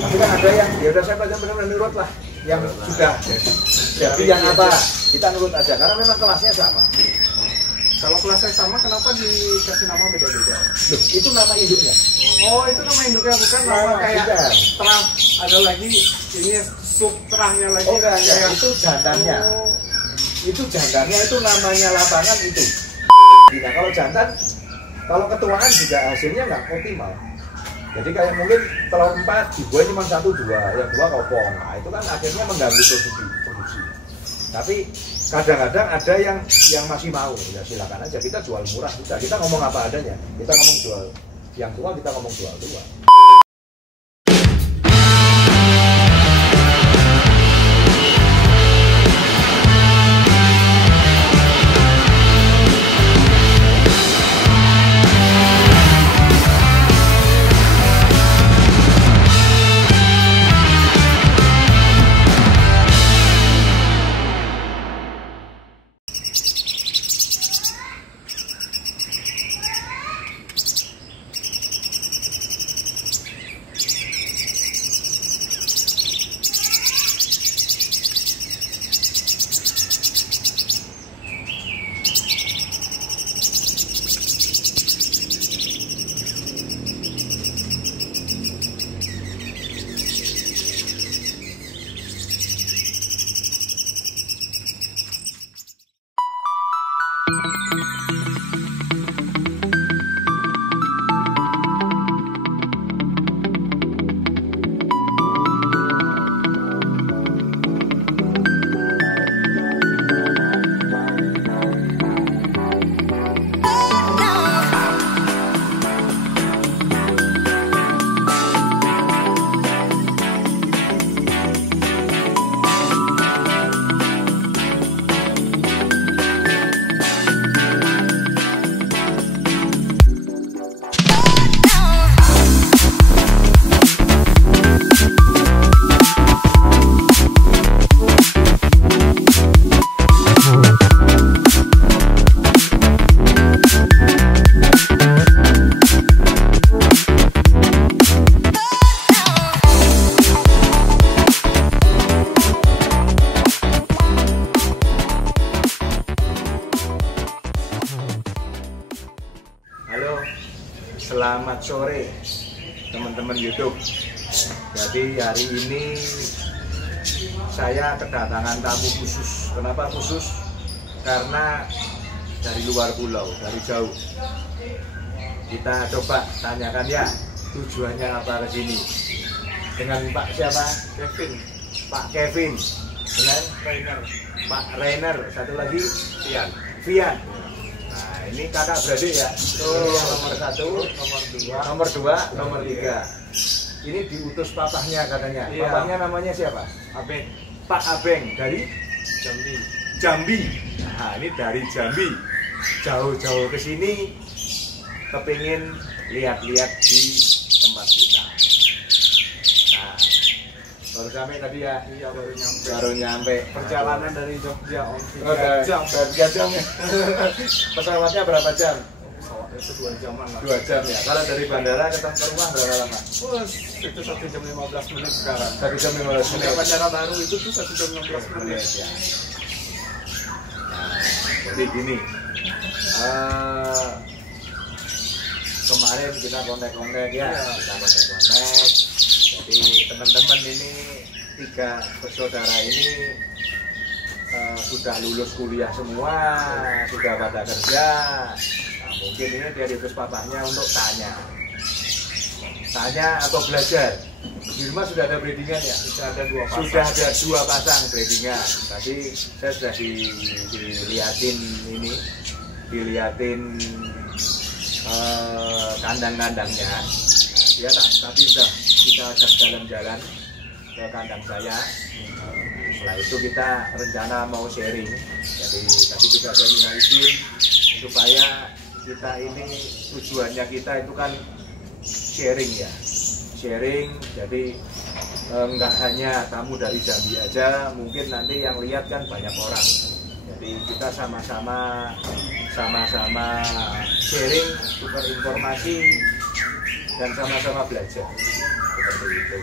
Tapi kan ada yang ya udah saya benar-benar nurut lah, yang sudah jadi yang apa kita nurut aja karena memang kelasnya sama. Kalau kelasnya sama, kenapa dikasih nama beda-beda? Loh, itu nama induknya. Oh, itu nama induknya bukan nama kayak terah. Ada lagi ini sub terahnya lagi. Oh enggak, itu jantannya. Oh. Itu jantannya itu namanya lapangan itu. Nah, kalau jantan, kalau ketuaan juga hasilnya nggak optimal. Jadi kayak mungkin telur 4 dibuat cuma 1 2, yang 2 kopong. Nah, itu kan akhirnya mengganggu produksi. Tapi kadang-kadang ada yang masih mau, ya silakan aja, kita jual murah sudah. Kita ngomong apa adanya. Kita ngomong jual yang tua, kita ngomong jual tua. Selamat sore teman-teman YouTube. Jadi hari ini saya kedatangan tamu khusus. Kenapa khusus? Karena dari luar pulau, dari jauh. Kita coba tanyakan ya tujuannya apa ke sini. Dengan Pak siapa? Kevin. Pak Kevin. Dengan Rainer. Pak Rainer. Satu lagi Vian. Vian. Nah, ini kakak beradik ya. Ini yang nomor 1, nomor 2, nomor 3. Ini diutus papahnya katanya. Iya. Papahnya namanya siapa? Abeng. Pak Abeng dari Jambi. Jambi. Nah, ini dari Jambi. Jauh-jauh ke sini kepingin lihat-lihat di tempat kita. Nah, baru sampai tadi ya. Iya, baru nyampe. Baru nyampe. Perjalanan dari Jogja om 3 jam. 3 jam ya. Pesawatnya berapa jam? Pesawat itu 2 jaman lah. 2 jam ya. Kalau dari bandara ke rumah berapa lama? Itu 1 jam 15 menit sekarang. 1 jam 15 menit. Ada bandara baru itu tuh 1 jam 16 menit. Ya. Nah, jadi gini. Kemarin kita kontak-kontak ya. Kita kontak-kontak. Jadi teman-teman ini 3 bersaudara ini sudah lulus kuliah semua, sudah pada kerja. Nah, mungkin ini dia diutus papahnya untuk tanya atau belajar. Di rumah sudah ada breedingan ya? Sudah ada 2 pasang. Sudah ada 2 pasang breedingan. Tadi saya sudah dilihatin kandang-kandangnya. Ya tadi sudah kita ajak jalan-jalan ke kandang saya. Setelah itu kita rencana mau sharing. Jadi tadi juga saya minta izin supaya kita ini tujuannya kita itu kan sharing ya. Sharing, jadi enggak hanya tamu dari Jambi aja, mungkin nanti yang lihat kan banyak orang. Jadi kita sama-sama sharing, tukar informasi dan sama-sama belajar seperti itu.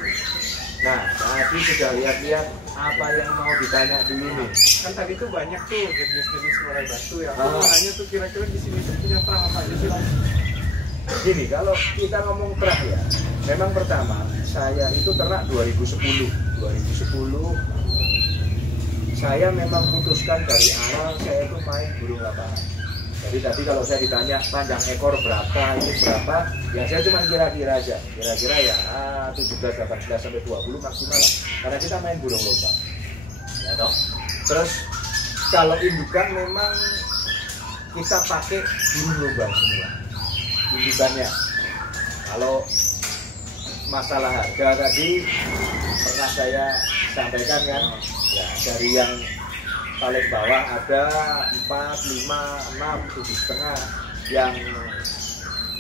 Nah, tadi sudah lihat-lihat apa yang mau ditanya dulu nih. Kan tadi tuh banyak tuh jenis-jenis murai batu ya. Aku mau nanya tuh kira-kira di sini tuh punya terang apa aja sih, Om? Gini, kalau kita ngomong terah ya, memang pertama saya itu ternak 2010 saya memang putuskan dari awal saya itu main burung lapangan. Jadi tadi kalau saya ditanya panjang ekor berapa, ini berapa, ya saya cuma kira-kira aja. Kira-kira ya 17, 18 sampai 20 maksimal lah. Karena kita main burung lomba. Ya toh. Terus kalau indukan memang kita pakai burung lomba semua. Indukannya. Kalau masalah harga tadi pernah saya sampaikan kan, ya dari yang paling bawah ada 4, 5, 6, 7,5, yang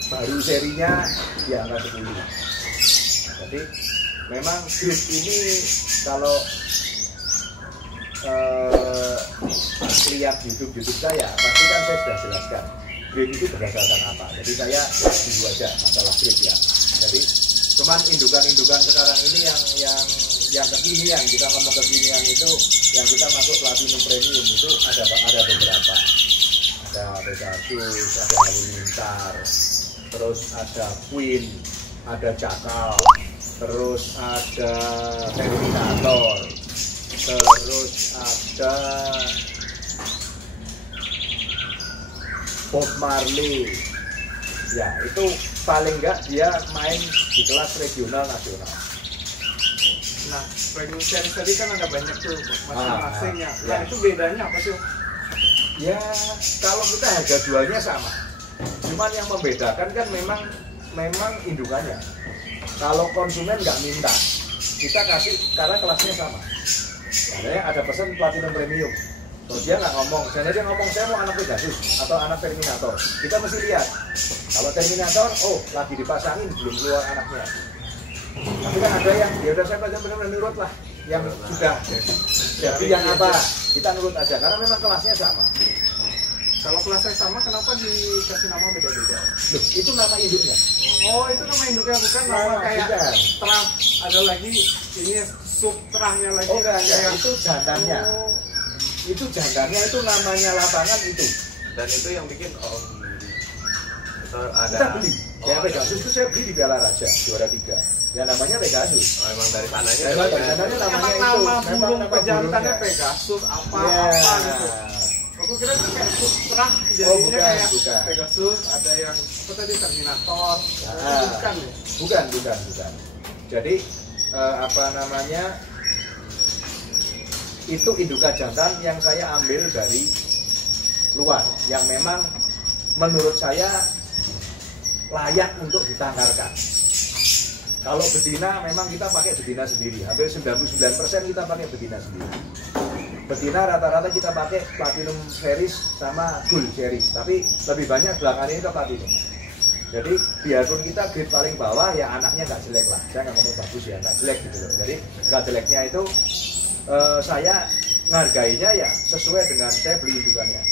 baru serinya ya angka 10. Jadi memang grade ini kalau lihat YouTube saya pasti kan saya sudah jelaskan grade itu berdasarkan apa. Jadi saya dulu aja masalah grade ya. Jadi cuman indukan-indukan sekarang ini yang kekinian, kita ngomong kekinian itu yang kita masuk platinum premium itu ada beberapa. Ada Pegasus, ada Halilintar, terus ada Queen, ada Cakal, terus ada Terminator, terus ada Bob Marley. Ya, itu paling enggak dia main di kelas regional nasional. Nah, premium series tadi kan ada banyak tuh masing-masingnya. Ya. Nah, itu bedanya apa sih? Ya, kalau kita harga jualnya sama. Cuman yang membedakan kan memang indukannya. Kalau konsumen nggak minta, kita kasih karena kelasnya sama. Karena ada pesan platinum premium. Terus dia nggak ngomong, dia ngomong saya mau anak Pegasus atau anak Terminator. Kita mesti lihat. Kalau Terminator, oh lagi dipasangin belum keluar anaknya. Tapi kan ada yang ya udah saya benar-benar nurut lah, yang sudah jadi yang apa kita nurut aja karena memang kelasnya sama. Kalau kelasnya sama, kenapa dikasih nama beda-beda? Loh, itu nama induknya. Oh, itu nama induknya bukan nama kayak terah. Ada lagi ini sub terahnya lagi. Oh enggak, itu jantannya. Itu jantannya itu namanya lapangan itu. Dan itu yang bikin ada. Kita beli. Ya Pegasus itu saya beli di Piala Raja juara 3. Ya namanya Pegasus. Oh, emang dari sananya. Dari sananya namanya itu. Nama burung pejantannya Pegasus apa gitu. Aku kira itu kayak terah jadinya kayak Pegasus, ada yang apa tadi Terminator. Bukan ya? Bukan. Jadi apa namanya? Itu indukan jantan yang saya ambil dari luar, yang memang menurut saya layak untuk ditangkarkan. Kalau betina memang kita pakai betina sendiri, hampir 99% kita pakai betina sendiri. Betina rata-rata kita pakai platinum series sama gold series, tapi lebih banyak belakangan ini ke platinum. Jadi biarpun kita grade paling bawah ya anaknya nggak jelek lah, saya nggak ngomong bagus ya, nggak jelek gitu loh. Jadi nggak jeleknya itu saya ngargainya ya sesuai dengan saya beli indukannya.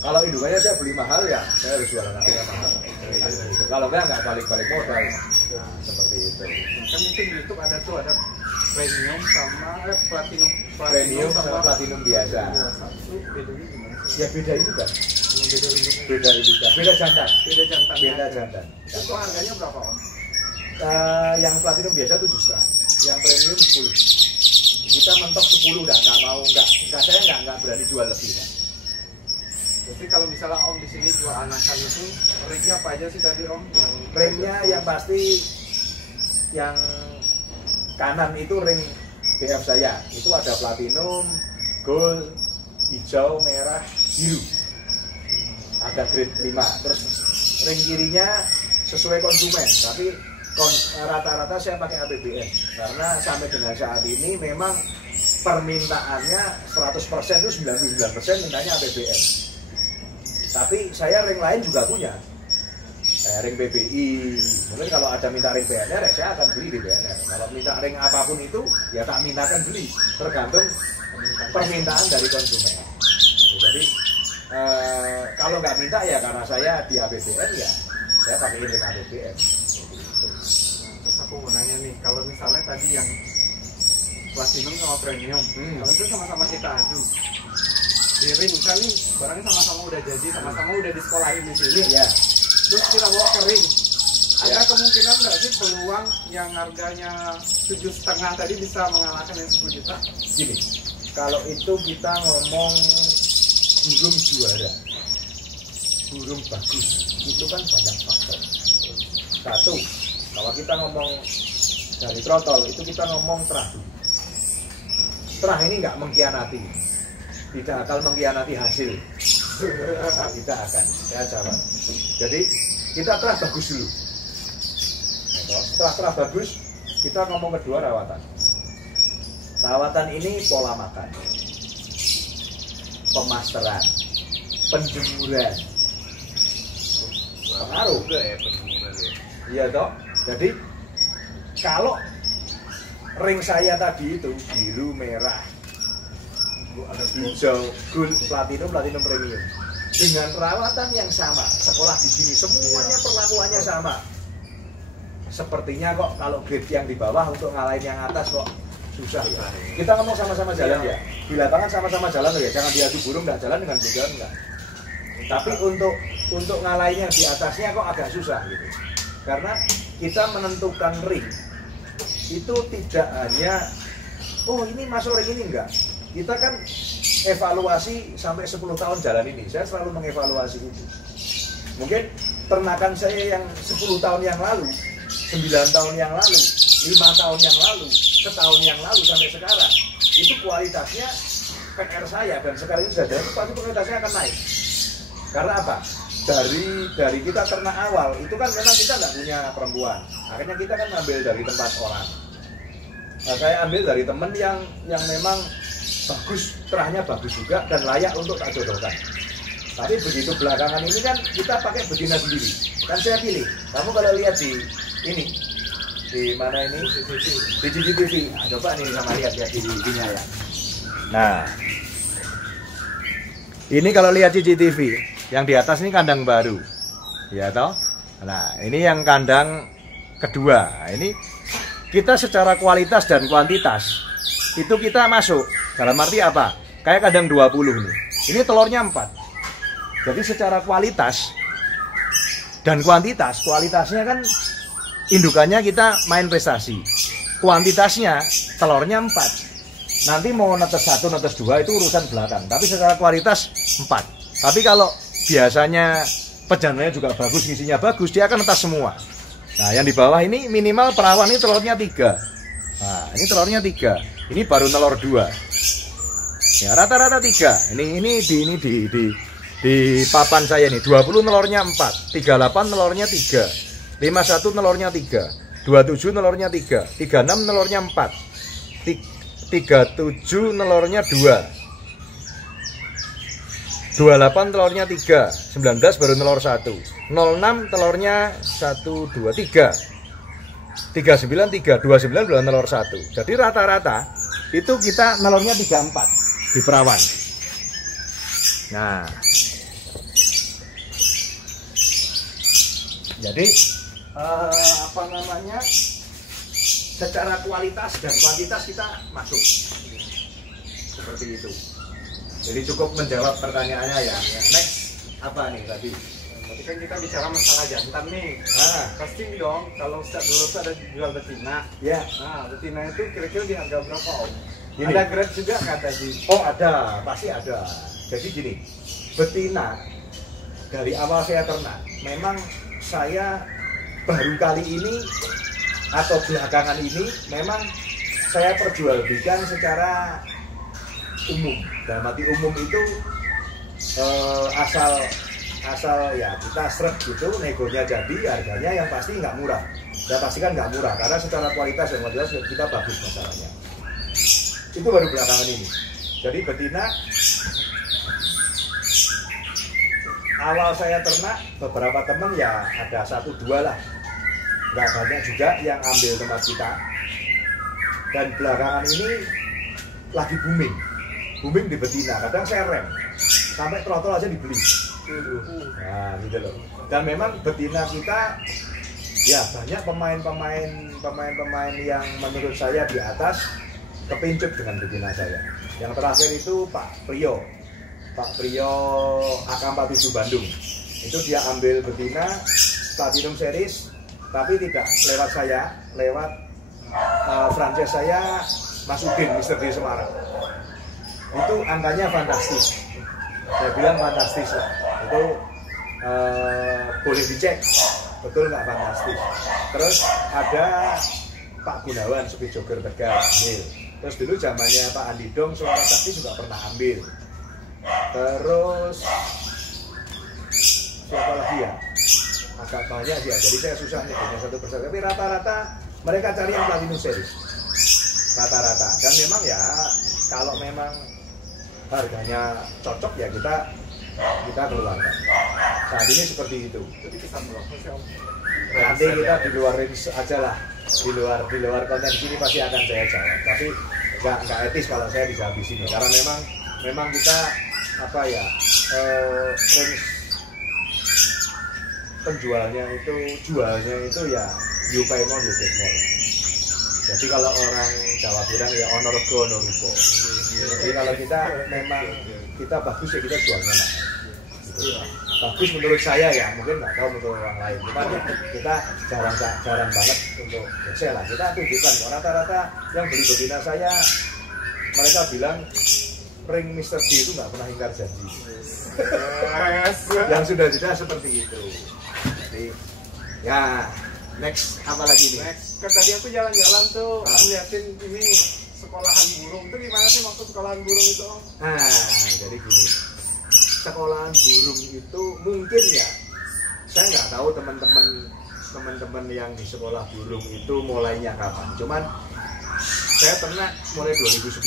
Kalau indukannya saya beli mahal ya saya harus jual anaknya mahal. Gitu. Kalau nggak balik-balik modal. Nah, seperti itu. Kan mungkin di YouTube ada premium sama premium sama platinum biasa. Bedanya gimana sih? Ya beda indukan. Beda indukan. Beda jantan. Beda jantan. Itu harganya berapa, Om? Yang platinum biasa 7,5, yang premium 10. Kita mentok 10 dah, saya nggak berani jual lebih dah. Jadi kalau misalnya Om di sini jual anakan itu ringnya apa aja sih tadi Om? Ringnya yang pasti yang kanan itu ring BF saya, itu ada platinum, gold, hijau, merah, biru. Ada grade 5. Terus ring kirinya sesuai konsumen, tapi rata-rata saya pakai APBN karena sampai dengan saat ini memang permintaannya 100% itu 99% mintanya APBN. Tapi saya ring lain juga punya, ring PBI. Mungkin kalau ada minta ring BNR ya saya akan beli di BNR. Kalau minta ring apapun itu ya tak mintakan beli, tergantung permintaan dari konsumen. Jadi kalau nggak minta ya karena saya di APBN ya saya pakai ring APBN. Terus aku mau nanya nih, kalau misalnya tadi yang platinum sama premium. Kalau itu sama-sama kita adu di ring, misalnya nih barangnya sama-sama udah jadi, sama-sama udah disekolahin di sini. Terus kita bawa ke ring. Ada kemungkinan nggak sih peluang yang harganya 7,5 tadi bisa mengalahkan yang 10 juta? Gini, kalau itu kita ngomong burung juara, burung bagus, itu kan banyak faktor. Satu, kalau kita ngomong dari trotol, itu kita ngomong terah dulu. Terah ini nggak mengkhianati, tidak akan mengkhianati hasil. Tidak akan, saya jawab. Jadi kita terah bagus dulu. Setelah terah bagus, kita ngomong kedua rawatan. Rawatan ini pola makan, pemasteran, penjemuran, pengaruh. Juga ya penjemuran ya. Iya toh. Jadi kalau ring saya tadi itu biru, merah, hijau, gold, platinum premium, dengan rawatan yang sama, sekolah di sini semuanya perlakuannya sama. Sepertinya kok kalau grade yang di bawah untuk ngalahin yang atas kok susah ya. Kita ngomong sama-sama jalan ya. Di lapangan sama-sama jalan ya. Jangan diadu burung nggak jalan dengan begal enggak. Tapi untuk ngalahin yang di atasnya kok agak susah gitu. Karena kita menentukan ring itu tidak hanya oh ini masuk ring ini enggak. Kita kan evaluasi sampai 10 tahun jalan ini. Saya selalu mengevaluasi itu. Mungkin ternakan saya yang 10 tahun yang lalu, 9 tahun yang lalu, 5 tahun yang lalu, setahun yang lalu sampai sekarang, itu kualitasnya PR saya dan sekarang ini sudah jadi, pasti kualitasnya akan naik. Karena apa? Dari kita ternak awal itu kan memang kita nggak punya perempuan, akhirnya kita kan ambil dari tempat orang. Nah, saya ambil dari temen yang memang bagus, terahnya bagus juga dan layak untuk tak jodohkan. Tapi begitu belakangan ini kan kita pakai betina sendiri. Kan saya pilih. Kamu kalau lihat di ini, di mana ini? Di CCTV. Nah, coba nih sama lihat di CCTV-nya ya. Nah, ini kalau lihat CCTV, yang di atas ini kandang baru, ya toh. Nah, ini yang kandang kedua. Nah, ini kita secara kualitas dan kuantitas itu kita masuk. Dalam arti apa? Kayak kandang 20 nih. Ini telurnya 4. Jadi secara kualitas dan kuantitas, kualitasnya kan indukannya kita main prestasi. Kuantitasnya telurnya 4. Nanti mau netes 1, netes 2 itu urusan belakang. Tapi secara kualitas 4. Tapi kalau biasanya pejanannya juga bagus, ngisinya bagus, dia akan netas semua. Nah, yang di bawah ini minimal perawan ini telurnya 3. Nah, ini telurnya 3. Ini baru telur 2. Ya, rata-rata 3. Ini di papan saya nih 20 telurnya 4, 38 telurnya 3, 51 telurnya 3, 27 telurnya 3, 36 telurnya 4, 37 telurnya 2, 28 telurnya 3, 19 baru telur 1, 06 telurnya 1, 2, 3, 39 3, 29 baru telur 1. Jadi rata-rata itu kita telurnya 34 di perawan. Nah, jadi apa namanya, secara kualitas dan kuantitas kita masuk seperti itu. Jadi cukup menjawab pertanyaannya ya. Next apa nih tadi? Tadi kan kita bicara masalah jantan nih. Pasti dong kalau dulu ada jual betina. Ya. Nah, betina itu kira-kira di harga berapa Om? Gini. Ada grade juga nggak tadi? Oh ada, pasti ada. Jadi gini, betina dari awal saya ternak, memang saya baru kali ini atau belakangan ini memang saya perjualbelikan secara umum. Dalam arti umum itu asal ya kita seret gitu, negonya jadi, harganya yang pasti nggak murah. Ya pasti kan nggak murah karena secara kualitas dan kualitas kita bagus masalahnya. Itu baru belakangan ini. Jadi betina awal saya ternak beberapa teman ya ada 1-2 lah, nggak banyak juga yang ambil tempat kita. Dan belakangan ini lagi booming di betina. Kadang saya rem sampai trotol aja dibeli. Nah gitu loh. Dan memang betina kita ya banyak pemain yang menurut saya di atas kepincut dengan betina saya. Yang terakhir itu Pak Priyo AK47 Bandung. Itu dia ambil betina Platinum Series, tapi tidak lewat saya, lewat franchise saya Mas Udin, Mr. D Semarang. Itu angkanya fantastis. Saya bilang fantastis lah. Itu boleh dicek, betul nggak fantastis. Terus ada Pak Gunawan, Supi Jogger Tegal, ambil. Terus dulu zamannya Pak Andi Dong, Suara Sakti juga pernah ambil. Terus siapa lagi ya? Agak banyak dia, jadi saya susah nyebutnya satu persatu. Tapi rata-rata mereka cari yang Platinum Series. Rata-rata. Dan memang ya, kalau memang harganya cocok ya kita keluarkan. Saat ini seperti itu. Jadi bisa melokasi Om. Nanti kita di luar range aja lah. Di luar konten sini pasti akan saya jawab. Tapi nggak etis kalau saya bisa habis ini. Karena memang kita apa ya, range penjualnya itu, jualnya itu ya you pay more you get more. Jadi kalau orang Jawa bilang ya honor go honor rupo. Jadi kalau kita memang kita bagus ya kita jualnya lah. Bagus menurut saya ya, mungkin nggak tahu menurut orang lain. Cuman kita jarang banget untuk saya lah. Kita tunjukkan rata-rata yang beli betina saya, mereka bilang ring Mr. D itu nggak pernah ingkar janji. Yang sudah seperti itu. Jadi ya next apa lagi nih? Next, kan tadi aku jalan-jalan tuh ngeliatin ini sekolahan burung. Itu gimana sih maksud sekolahan burung itu? Jadi gini, sekolahan burung itu mungkin ya, saya nggak tahu teman-teman yang di sekolah burung itu mulainya kapan. Cuman saya ternak mulai 2010.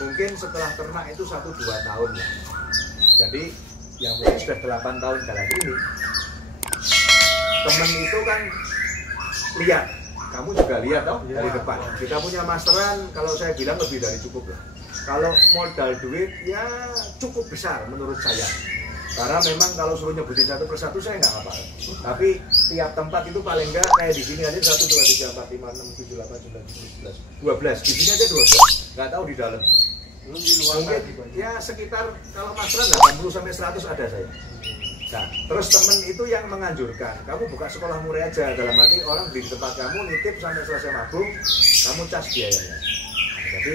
Mungkin setelah ternak itu 1-2 tahun ya. Jadi yang mungkin sudah 8 tahun jalan ini. Temen itu kan lihat, kamu juga lihat toh dari depan. Kita punya masteran, kalau saya bilang lebih dari cukup lah. Kalau modal duit ya cukup besar menurut saya. Karena memang kalau suruh nyebutin satu persatu saya nggak hafal. Tapi tiap tempat itu paling enggak kayak di sini aja 1, 2, 3, 4, 5, 6, 7, 8, 9, 10, 11, 12. Di sini aja 12. Nggak tahu di dalam. Di luar mungkin ya sekitar kalau masteran 80-100 ada saya. Nah, terus temen itu yang menganjurkan, kamu buka sekolah murah aja, dalam arti orang di tempat kamu nitip sampai selesai mabung, kamu cas biayanya. Jadi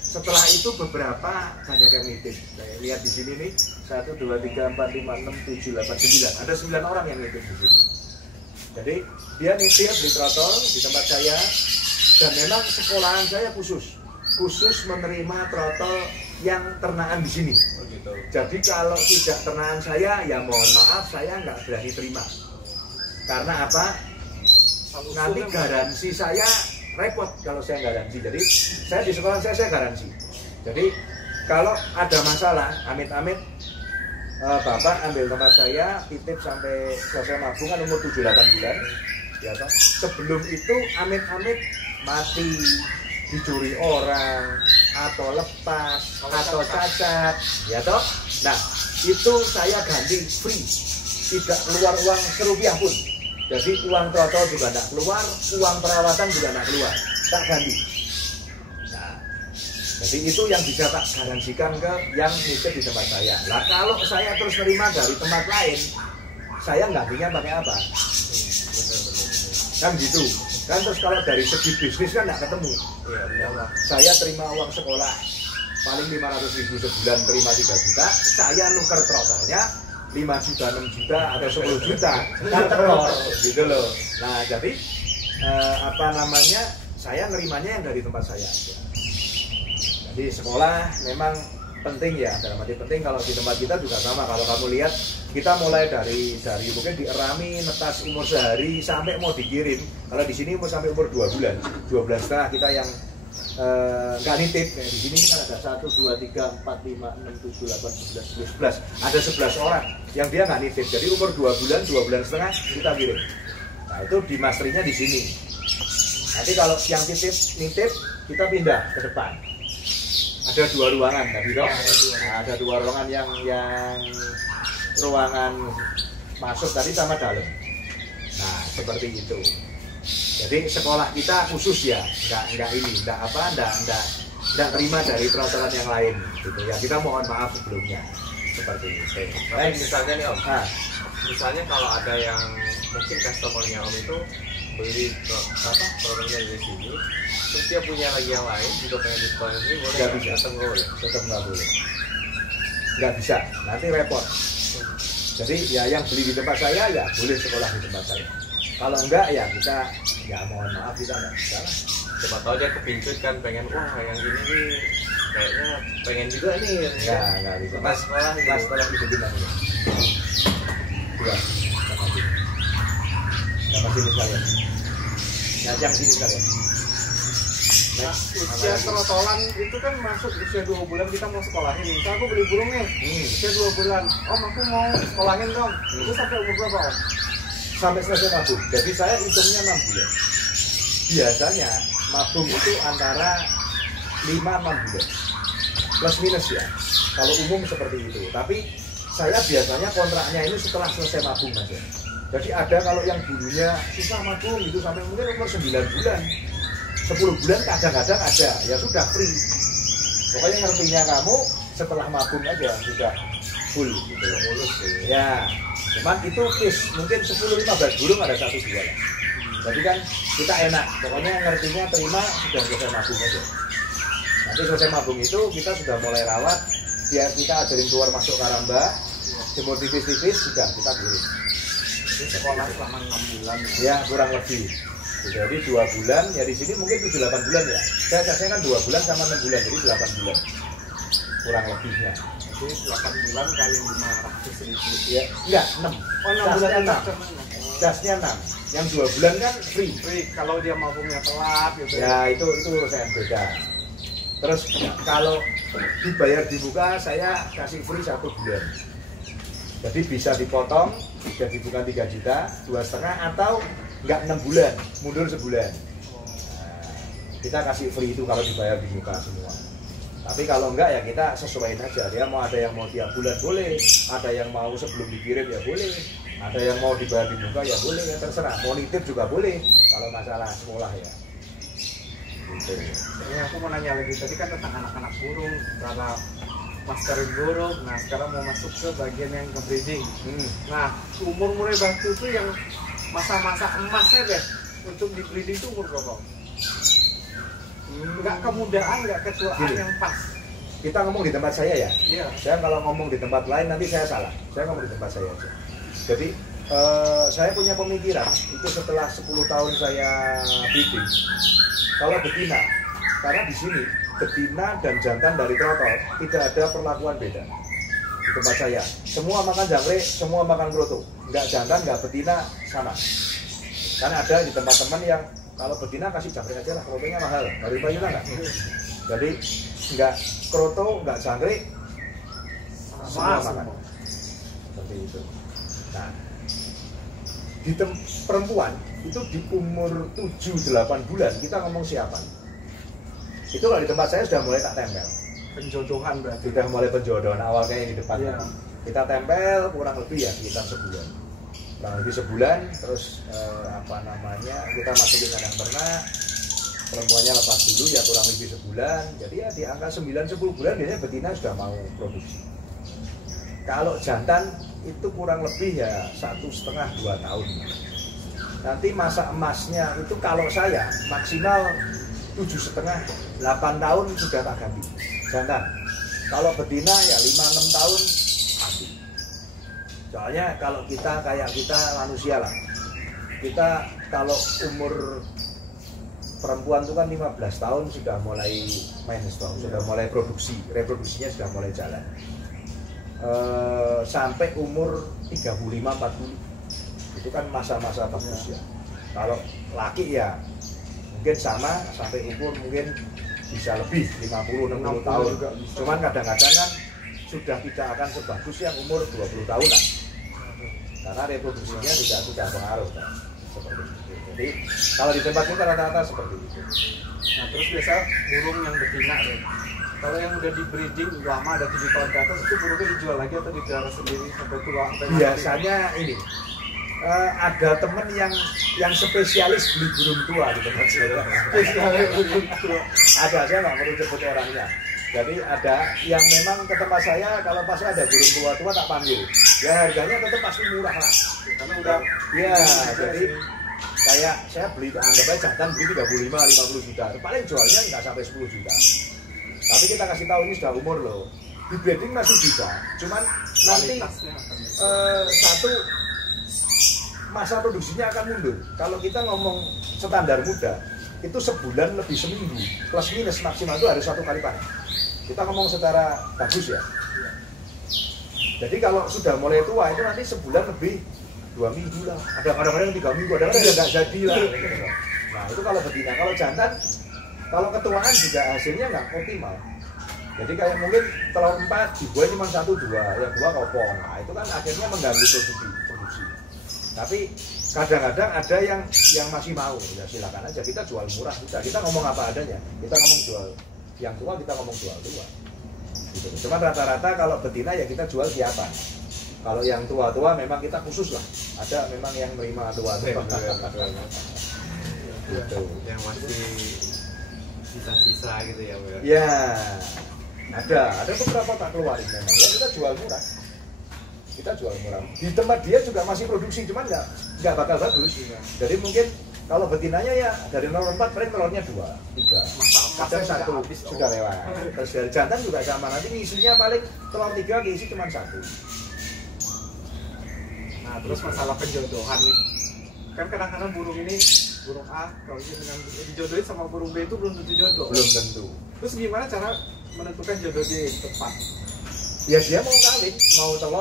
setelah itu beberapa banyak yang nitip. Saya lihat di sini nih 1, 2, 3, 4, 5, 6, 7, 8, 9. Ada 9 orang yang nitip di sini. Jadi dia nitip di trotol di tempat saya, dan memang sekolahan saya khusus menerima trotol yang ternakan di sini. Oh gitu. Jadi kalau tidak ternakan saya, ya mohon maaf saya nggak berani terima. Karena apa? Nanti garansi saya repot kalau saya garansi. Jadi saya di sekolah saya garansi. Jadi kalau ada masalah, amit-amit Bapak ambil tempat saya, titip sampai selesai mabung kan umur 7-8 bulan. Ya toh? Sebelum itu amit-amit mati, dicuri orang, atau lepas, atau cacat, ya toh? Nah, itu saya ganti free, tidak keluar uang serupiah pun. Jadi uang trotol juga tidak keluar, uang perawatan juga tidak keluar, tak ganti. Nah, jadi itu yang bisa tak garansikan ke yang nitip di tempat saya. Nah, kalau saya terus terima dari tempat lain, saya gantinya pakai apa? Kan gitu. Kan terus kalau dari segi bisnis kan nggak ketemu. Ya, saya terima uang sekolah paling 500.000 sebulan, terima 3 juta, saya nuker trotolnya 5 juta, 6 juta, atau 10 juta, kan tekor, gitu loh. Nah, jadi apa namanya, saya nerimanya yang dari tempat saya aja. Jadi sekolah memang penting ya, dalam arti penting. Kalau di tempat kita juga sama. Kalau kamu lihat, kita mulai dari mungkin dierami, netas umur sehari sampai mau dikirim. Kalau di sini sampai umur 2 bulan, 2 bulan setengah kita yang nggak nitip. Kayak di sini kan ada 1, 2, 3, 4, 5, 6, 7, 8, 9, 10, 11. Ada 11 orang yang dia nggak nitip. Jadi umur 2 bulan setengah kita kirim. Nah, itu di masterinya di sini. Nanti kalau yang nitip kita pindah ke depan. Ada 2 ruangan tadi dong. Nah, ada 2 ruangan yang ruangan masuk tadi sama dalam. Nah, seperti itu. Jadi sekolah kita khusus ya, nggak terima dari peraturan yang lain gitu ya. Kita mohon maaf sebelumnya seperti itu. Baik, misalnya nih Om, misalnya kalau ada yang mungkin customer-nya Om itu beli produknya dari sini, terus dia punya lagi yang lain juga pengen di sekolah ini, boleh nggak bisa, tetap nggak boleh, nggak bisa, nanti repot. Jadi ya yang beli di tempat saya ya boleh sekolah di tempat saya. Kalau enggak ya kita ya mohon maaf kita nggak bisa lah. Coba tahu dia kepincut kan pengen wah yang ini nih kayaknya pengen juga nih nggak bisa. Mas sekolah hidupin lagi dua sama sini sekalian, yang sini sekalian. Nah, usia trotolan itu kan masuk usia 2 bulan kita mau sekolahin. Misal aku beli burung nih, usia 2 bulan. Om aku mau sekolahin dong. Itu sampai umur berapa Om? Sampai selesai mabung. Jadi saya hitungnya 6 bulan. Biasanya mabung itu antara 5-6 bulan. Plus minus ya. Kalau umum seperti itu. Tapi saya biasanya kontraknya ini setelah selesai mabung aja. Jadi ada kalau yang dulunya susah mabung itu sampai mungkin umur 9 bulan. 10 bulan kadang-kadang ada, ya sudah free. Pokoknya ngertinya kamu setelah mabung aja sudah full gitu loh. Ya, cuman itu case mungkin 10-15 burung ada 1-2 lah. Jadi kan kita enak, pokoknya ngertinya terima sudah selesai mabung aja. Nanti selesai mabung itu kita sudah mulai rawat, biar kita ajarin keluar masuk karamba, jemur tipis-tipis sudah kita kirim. Jadi sekolah selama 6 bulan ya kurang lebih. Jadi 2 bulan, ya di sini mungkin 7-8 bulan ya. Saya kan 2 bulan sama 6 bulan, jadi 8 bulan kurang lebihnya. Jadi 8 bulan kali 500.000 ya. Enggak, 6. Oh 6 bulan 6. Dasnya 6. Yang 2 bulan kan free. Kalau dia mabungnya telat gitu. Ya itu urusan beda. Terus kalau dibayar di muka saya kasih free 1 bulan. Jadi bisa dipotong, jadi bukan 3 juta, 2,5 atau enggak 6 bulan, mundur sebulan. Nah, kita kasih free itu kalau dibayar di muka semua. Tapi kalau enggak ya kita sesuaiin aja. Dia mau ada yang mau tiap bulan boleh, ada yang mau sebelum dikirim ya boleh, ada yang mau dibayar di muka ya boleh, ya terserah. Mau nitip juga boleh kalau masalah sekolah ya. Gitu. Ini aku mau nanya lagi tadi kan tentang anak-anak burung, cara masterin burung. Nah sekarang mau masuk ke bagian yang ke breeding. Nah umur mulai batu itu yang masa-masa emasnya deh untuk di breeding itu umur berapa? Nggak kemudahan, nggak ketuaan yang pas. Kita ngomong di tempat saya ya. Iya. Saya kalau ngomong di tempat lain nanti saya salah. Saya ngomong di tempat saya aja. Jadi saya punya pemikiran itu setelah 10 tahun saya breeding. Kalau betina, karena di sini betina dan jantan dari trotol tidak ada perlakuan beda di tempat saya. Semua makan jangkrik, semua makan kroto. Nggak jantan, nggak betina sama. Karena ada di tempat teman yang kalau betina kasih jangkrik aja lah, krotonya mahal. Dari Bayu nggak? Jadi nggak kroto, nggak jangkrik, semua makan. Seperti itu. Nah, di perempuan itu di umur 7-8 bulan kita ngomong siapa? Itu kalau di tempat saya sudah mulai tak tempel. Penjodohan berarti. Sudah mulai penjodohan awal kayak di depan. Iya. Kita tempel kurang lebih ya sekitar sebulan. Kurang lebih sebulan, terus kita masukin kandang ternak. Perempuannya lepas dulu ya kurang lebih sebulan. Jadi ya di angka 9-10 bulan biasanya betina sudah mau produksi. Kalau jantan itu kurang lebih ya 1,5-2 tahun. Nanti masa emasnya itu kalau saya maksimal 7,5-8 tahun sudah tak ganti jantan. Kalau betina ya 5-6 tahun mati. Soalnya kalau kita kayak kita manusia lah, kita kalau umur perempuan itu kan 15 tahun sudah mulai menstruasi, sudah mulai reproduksinya sudah mulai jalan. Sampai umur 35-40 itu kan masa-masa bagus ya. Kalau laki ya mungkin sama sampai umur mungkin bisa lebih 50-60 tahun juga. Cuman kadang-kadang kan sudah tidak akan sebagus yang umur 20 tahunan karena reproduksinya sudah pengaruh kan. Seperti itu. Jadi kalau di tempat kita rata-rata seperti itu. Nah terus biasa burung yang betina deh. Kalau yang udah di breeding lama ada 7 tahun ke atas itu burungnya dijual lagi atau dipelihara sendiri sampai tua? Biasanya ini ada temen yang spesialis beli burung tua di tempat saya. Ada, saya nggak perlu sebut orangnya. Jadi ada yang memang ke tempat saya kalau pas ada burung tua tak panggil. Ya harganya tetap pasti murah lah. Karena udah ya jadi kayak saya beli anggap aja jantan beli 35-50 juta. Paling jualnya nggak sampai 10 juta. Tapi kita kasih tahu ini sudah umur loh. Di breeding masih bisa. Cuman nanti satu masa produksinya akan mundur. Kalau kita ngomong standar muda, itu sebulan lebih seminggu, plus minus maksimal itu harus 1 kali panen. Kita ngomong secara bagus ya. Jadi kalau sudah mulai tua itu nanti sebulan lebih 2 minggu lah. Ada kadang-kadang 3 minggu, ada yang nggak jadi lah. Nah itu kalau betina. Kalau jantan, kalau ketuaan juga hasilnya nggak optimal. Jadi kayak mungkin telur 4 dibuat cuma 1-2, yang 2 kopong. Nah itu kan akhirnya mengganggu produksi. Tapi kadang-kadang ada yang masih mau, ya silakan aja kita jual murah kita ngomong apa adanya, kita ngomong jual yang tua, kita ngomong jual tua. Gitu. Cuman rata-rata kalau betina ya kita jual siapa. Kalau yang tua-tua memang kita khusus lah, ada memang yang menerima tua-tua. Gitu. Yang masih sisa-sisa gitu ya, Bro. Ya, ada beberapa tak keluarin memang. Ya kita jual murah. Kita jual murah. Di tempat dia juga masih produksi, cuman nggak bakal bagus. Jadi mungkin kalau betinanya ya dari 0,4 paling telurnya 2, 3. Kadang 1 sudah lewat. Terus dari jantan juga sama, nanti isinya paling telur 3 diisi cuma 1. Nah terus masalah penjodohan nih. Kan kadang-kadang burung ini, burung A kalau dengan dijodohin sama burung B itu belum tentu jodoh. Belum tentu. Terus gimana cara menentukan jodoh dia yang tepat? Ya dia mau kawin, mau telur,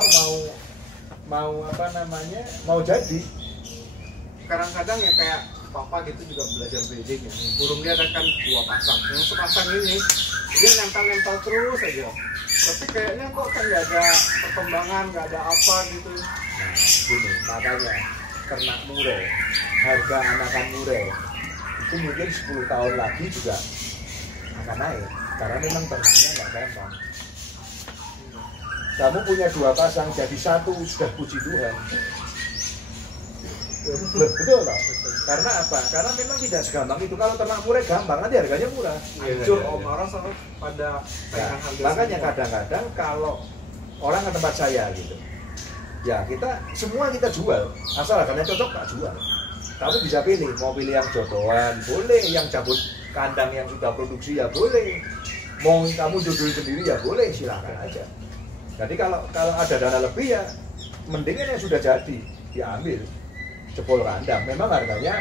mau apa namanya, mau jadi. Kadang-kadang ya kayak papa gitu juga belajar breeding ya. Burung dia ada kan 2 pasang. Yang sepasang ini dia nempel-nempel terus aja. Tapi kayaknya kok kan nggak ada perkembangan, nggak ada apa gitu. Nah, gini, makanya ternak murai, harga anakan murai itu mungkin 10 tahun lagi juga akan naik. Karena memang ternaknya nggak gampang. Kamu punya 2 pasang jadi 1 sudah puji Tuhan. Betul loh. Karena apa? Karena memang tidak segampang itu. Kalau ternak murai gampang, nanti harganya murah. Hancur om, orang sama pada pengen harga. Makanya semua. kadang-kadang kalau orang ke tempat saya gitu, ya kita semua kita jual. Asal harganya cocok tak jual. Kamu bisa pilih, mau pilih yang jodohan boleh, yang cabut kandang yang sudah produksi ya boleh. Mau kamu jodohin sendiri ya boleh, silakan aja. Jadi kalau ada dana lebih ya mendingan yang sudah jadi diambil, jebol kandang. Memang harganya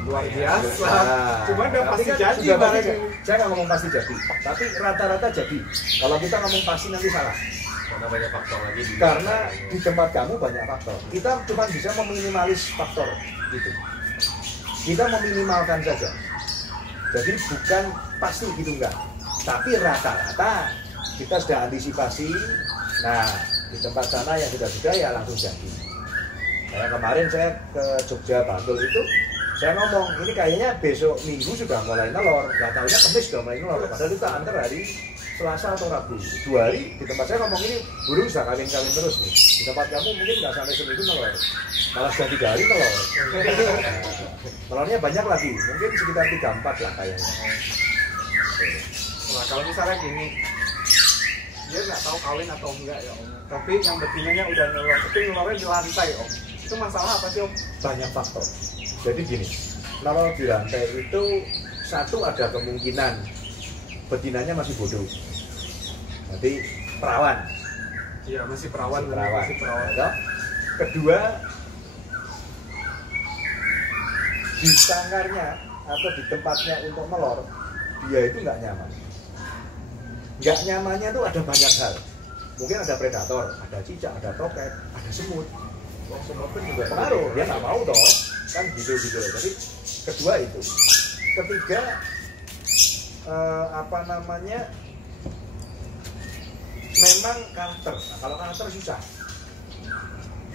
luar biasa. Nah, Cuma udah pasti kan jadi sudah pasti barangnya. saya nggak ngomong pasti jadi, tapi rata-rata jadi. Kalau kita ngomong pasti nanti salah. Karena banyak faktor lagi. Karena di tempat kamu banyak faktor. Kita cuma bisa meminimalis faktor gitu. Kita meminimalkan saja. Jadi bukan pasti gitu enggak. Tapi rata-rata kita sudah antisipasi. Nah, di tempat sana yang sudah ya langsung jadi. Kayak kemarin saya ke Jogja Bantul itu, saya ngomong ini kayaknya besok Minggu sudah mulai nelor. Nggak tahunya Kamis sudah mulai nelor. Padahal itu antar hari Selasa atau Rabu. 2 hari di tempat saya ngomong ini burung sudah kawin-kawin terus nih. Di tempat kamu mungkin nggak sampai seminggu nelor. Malah sudah 3 hari nelor. Telurnya banyak lagi, mungkin sekitar 3-4 lah kayaknya. Nah kalau misalnya gini, dia nggak tahu kawin atau enggak ya om. Tapi yang betinanya udah nelor, tapi nelornya di lantai om. Itu masalah apa sih om? Banyak faktor. Jadi gini, kalau di lantai itu satu ada kemungkinan betinanya masih bodoh. Jadi perawan. Iya masih perawan. Masih perawan. Ya. Kedua, di sangkarnya atau di tempatnya untuk melor, dia itu nggak nyaman. Nggak nyamannya tuh ada banyak hal. Mungkin ada predator, ada cicak, ada toket, ada semut. Wah, semut pun juga pengaruh. Dia nggak mau toh, kan gitu-gitu. Jadi kedua itu. Ketiga, apa namanya? Memang karakter. Nah, kalau karakter susah.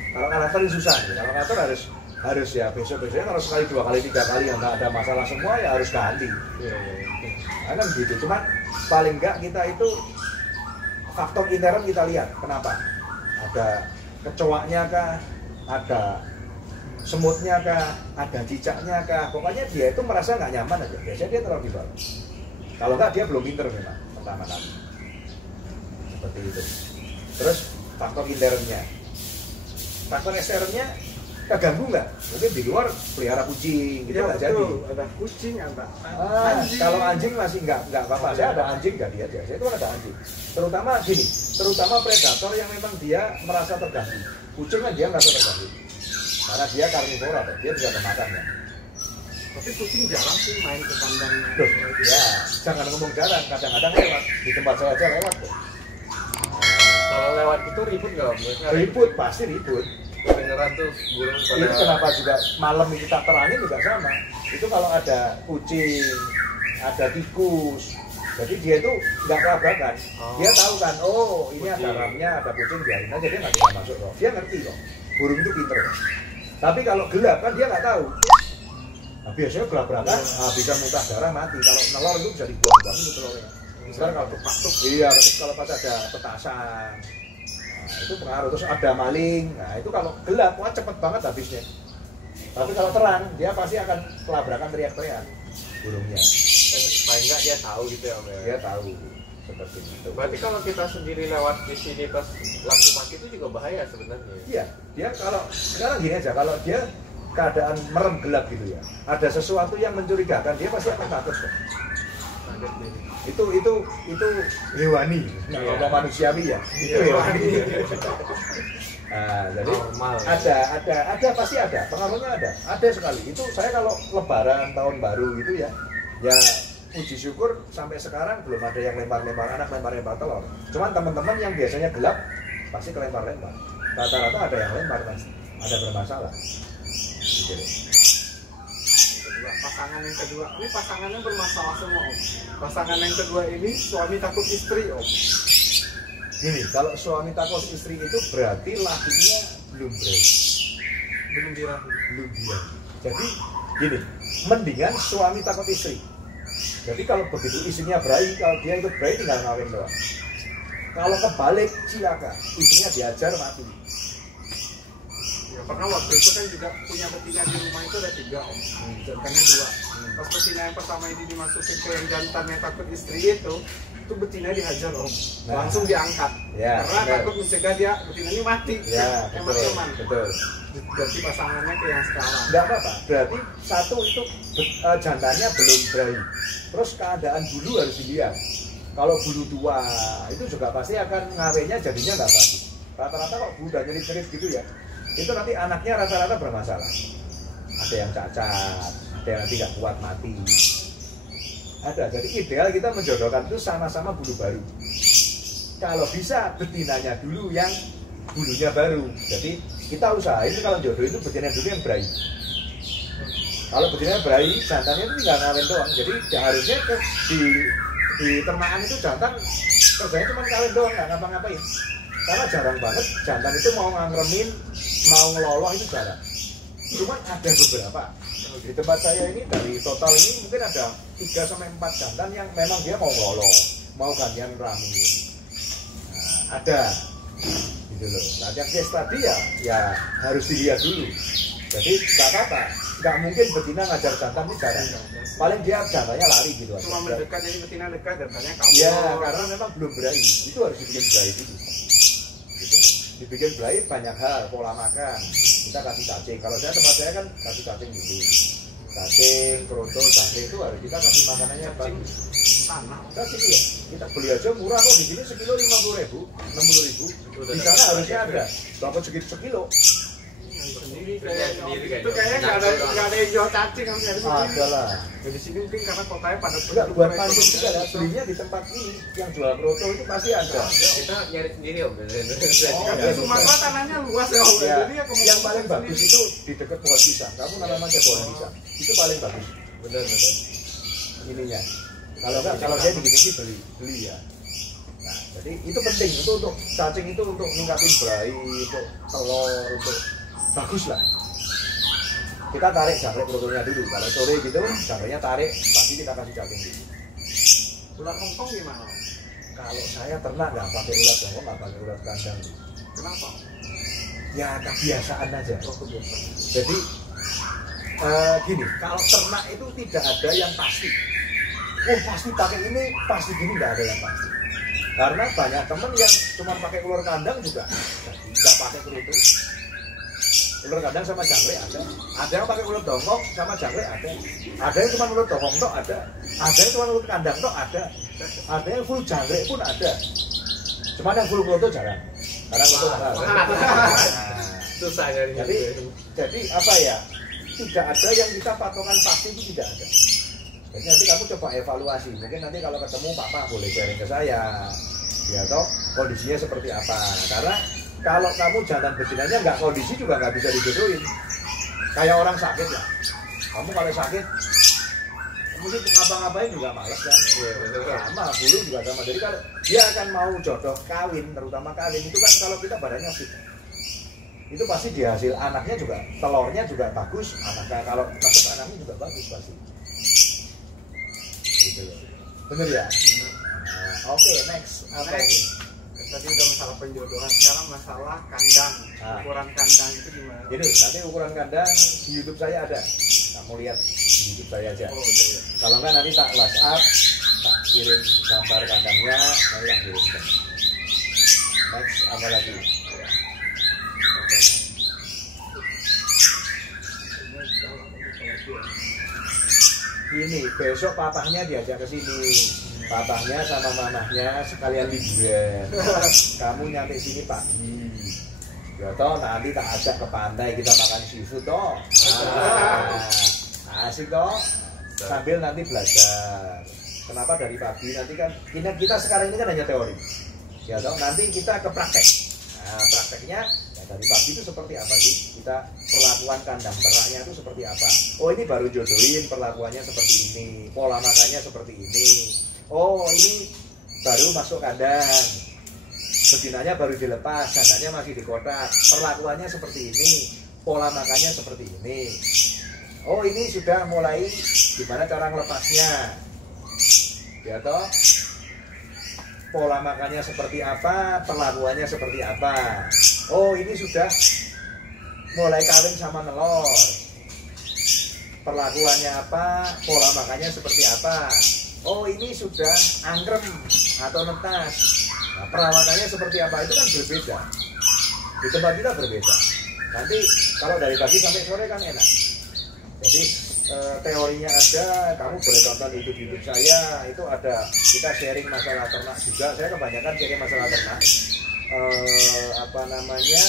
Kalau karakter itu susah. Kalau karakter harus ya besok-besoknya kalau sekali 2 kali 3 kali yang nggak ada masalah semua ya harus ganti. Nah, kan gitu. Cuma paling enggak kita itu faktor intern kita lihat. Kenapa? Ada kecoaknya kah? Ada semutnya kah, ada cicaknya kah, pokoknya dia itu merasa nggak nyaman aja. Biasanya dia taruh di bawah. Kalau nggak dia belum pinter memang pertama-tama. Seperti itu. Terus faktor internnya, faktor eksternnya keganggu nggak? Mungkin di luar pelihara kucing, gitu nggak jadi. Ada kucing, ada anjing. Kalau anjing masih nggak apa-apa. Saya ada anjing jadi aja. Saya itu ada anjing. Terutama gini, terutama predator yang memang dia merasa terganggu. Kucing kan dia merasa terganggu. Karena dia karnivora, dia bisa memakannya. Tapi kucing jarang sih main ke kandangnya. Ya, jangan ngomong jarang, kadang-kadang lewat di tempat saya aja lewat. Kalau lewat itu ribut nggak? Ribut, pasti ribut. Beneran tuh burung pada. Itu kenapa juga malam kita terangin juga sama. Itu kalau ada kucing, ada tikus, jadi dia itu nggak kelabakan. Dia tahu kan, oh ini ada ramnya, ada kucing, biarin aja, dia nggak bisa masuk kok. Dia ngerti kok. Burung itu pinter. Tapi kalau gelap kan dia nggak tahu. Nah, biasanya gelap-gelapan bisa muntah darah mati. Kalau nelor itu bisa dibuang-buang itu telurnya. Sekarang kalau patuk, iya, kalau pas ada petasan, nah, itu pengaruh. Terus ada maling, nah itu kalau gelap, wah cepet banget habisnya. Tapi kalau terang, dia pasti akan kelabrakan teriak-teriak burungnya. Paling nggak dia tahu gitu ya, Mbak. Dia tahu seperti itu. Berarti kalau kita sendiri lewat di sini pas lampu mati itu juga bahaya sebenarnya. Iya, dia kalau sekarang gini aja, kalau dia keadaan merem gelap gitu ya, ada sesuatu yang mencurigakan, dia pasti akan takut kok. Itu hewani, kalau manusiawi ya, itu hewani. Nah, jadi normal. Ada pasti ada, pengaruhnya ada sekali. Itu saya kalau Lebaran tahun baru gitu ya, ya puji syukur sampai sekarang belum ada yang lempar-lempar anak, lempar-lempar telur. Cuman teman-teman yang biasanya gelap pasti kelempar-lempar. Rata-rata ada yang lempar pasti, ada bermasalah. Gitu deh. Pasangan yang kedua, ini pasangannya bermasalah semua Om. Pasangan yang kedua ini suami takut istri Om. Gini, kalau suami takut istri itu berarti lakinya belum berani. Belum dirahi. Belum berani. Jadi gini, mendingan suami takut istri. Jadi kalau begitu istrinya berani, kalau dia ikut berani tinggal ngawin doang. Kalau kebalik cilaka, istrinya diajar mati. Ya, pernah waktu itu kan juga punya betina di rumah itu ada 3 Om. Jantannya 2. Pas betina yang pertama ini dimasukin ke yang jantannya takut istri itu betina dihajar Om. Langsung diangkat. Ya, karena betul. takut mencegah dia betina ini mati. Ya, betul. Berarti pasangannya ke yang sekarang. Enggak apa-apa. Berarti satu itu jantannya belum berani. Terus keadaan bulu harus dilihat. Kalau bulu tua itu juga pasti akan ngawinnya jadinya nggak pasti. Rata-rata kok bulu udah nyelip-nyelip gitu ya, itu nanti anaknya rata-rata bermasalah. Ada yang cacat, ada yang nanti nggak kuat mati. Ada. Jadi ideal kita menjodohkan itu sama-sama bulu baru. Kalau bisa betinanya dulu yang bulunya baru. Jadi kita usahain kalau jodoh itu betina dulu yang berai. Kalau betina berai, jantannya itu tinggal ngawin doang. Jadi harusnya di ternakan itu jantan kerjanya cuma kawin doang, nggak ngapa-ngapain. Karena jarang banget jantan itu mau ngangremin, mau ngeloloh itu jarang. Cuman ada beberapa. Di tempat saya ini dari total ini mungkin ada 3-4 jantan yang memang dia mau ngeloloh, mau gantian ramin. Nah, ada gitu loh. Nah yang case tadi ya harus dilihat dulu. Jadi nggak apa-apa, nggak mungkin betina ngajar jantan ini jarang. Paling dia jantannya lari gitu aja. Cuma mendekat, jadi betina dekat jantannya kabur. Ya karena memang belum berani, itu harus dibikin berani dulu. Gitu. Dibikin berani banyak hal, pola makan. Kita kasih cacing. Kalau tempat saya kan kasih cacing dulu. Cacing, kerontol, cacing itu harus kita kasih makanannya bagus. Tanah. Cacing ya, kita beli aja murah kok, di sini sekilo 50.000, 60.000. Di sana harusnya ada, dapat sekilo. Sendiri Sendiri itu kayaknya nggak ada yang jual cacing kan dari sini. Ada lah. Di sini mungkin karena kotanya pada Enggak, buat pancing juga ya, belinya di tempat ini yang jual kroto itu pasti ada. Kita nyari sendiri Om. Di Sumatera tanahnya luas ya Om. Ya, Jadi ya yang paling bagus itu di dekat pohon pisang. Kamu nanam aja pohon pisang. Itu paling bagus Bener. ininya. Kalau saya begini sih beli ya. Nah, jadi itu penting itu untuk cacing itu untuk ningkatin berai, untuk telur, untuk bagus lah. Kita tarik jangkrik protolnya dulu. Kalau sore gitu, jangkriknya tarik, pasti kita kasih cacing dulu. ular Hongkong gimana? Kalau saya ternak nggak pakai ulat Hongkong, nggak pakai ulat kandang. Kenapa? ya kebiasaan aja. Jadi gini, kalau ternak itu tidak ada yang pasti. Oh pasti pakai ini, pasti gini, nggak ada yang pasti. Karena banyak temen yang cuma pakai ular kandang juga nggak pakai kerutu. Ular kandang sama jangkrik ada yang pakai ular dongkong sama jangkrik ada yang cuma ular dongkong tok ada yang cuma ular kandang tok ada yang full jangkrik pun ada. Cuma yang full kloto jarang, karena kloto mahal. Susah nyarinya. Jadi apa ya? Tidak ada yang kita patokan pasti, itu tidak ada. Jadi nanti kamu coba evaluasi. Mungkin nanti kalau ketemu Papa boleh sharing ke saya. Ya toh kondisinya seperti apa? Karena kalau kamu jantan betinanya nggak kondisi juga nggak bisa dijodohin. Kayak orang sakit lah. Kamu kalau sakit, mungkin ngapa-ngapain juga males kan. Sama, bulu juga sama. Jadi kalau dia akan mau jodoh kawin, terutama kawin itu kan kalau kita badannya fit, itu pasti di hasil anaknya juga, telurnya juga bagus. Anaknya kalau dapat anaknya juga bagus pasti. Gitu loh. Bener ya? Oke, next. Apa ini? Tadi udah masalah penjodohan, sekarang masalah kandang. Ukuran kandang itu gimana? Ini nanti ukuran kandang di YouTube saya ada. Kamu lihat di YouTube saya aja. Kalau enggak nanti tak WhatsApp, tak kirim gambar kandangnya, nanti tak kirimkan. Next, apa lagi? Ini besok papahnya diajak ke sini. Papahnya sama mamahnya sekalian liburan. Kamu nyampe sini pagi. Ya toh nanti tak ajak ke pantai kita makan seafood toh. Asik toh. Sambil nanti belajar. Kenapa dari pagi? Nanti kan kita sekarang ini kan hanya teori. Ya toh nanti kita ke praktek. Nah, prakteknya ya dari pagi itu seperti apa sih? Kita perlakuan kandang ternaknya itu seperti apa? Oh ini baru jodohin, perlakuannya seperti ini, pola makannya seperti ini. Oh ini baru masuk kandang, betinanya baru dilepas, kandangnya masih di kotak, perlakuannya seperti ini, pola makannya seperti ini. Oh ini sudah mulai gimana cara ngelepasnya, ya toh, pola makannya seperti apa, perlakuannya seperti apa. Oh ini sudah mulai kawin sama nelor, perlakuannya apa, pola makannya seperti apa. Oh ini sudah angkrem atau netas. Nah, perawatannya seperti apa itu kan berbeda. Di tempat kita berbeda. Nanti kalau dari pagi sampai sore kan enak. Jadi teorinya ada, kamu boleh tonton YouTube saya, itu ada, kita sharing masalah ternak juga. Saya kebanyakan sharing masalah ternak. Apa namanya?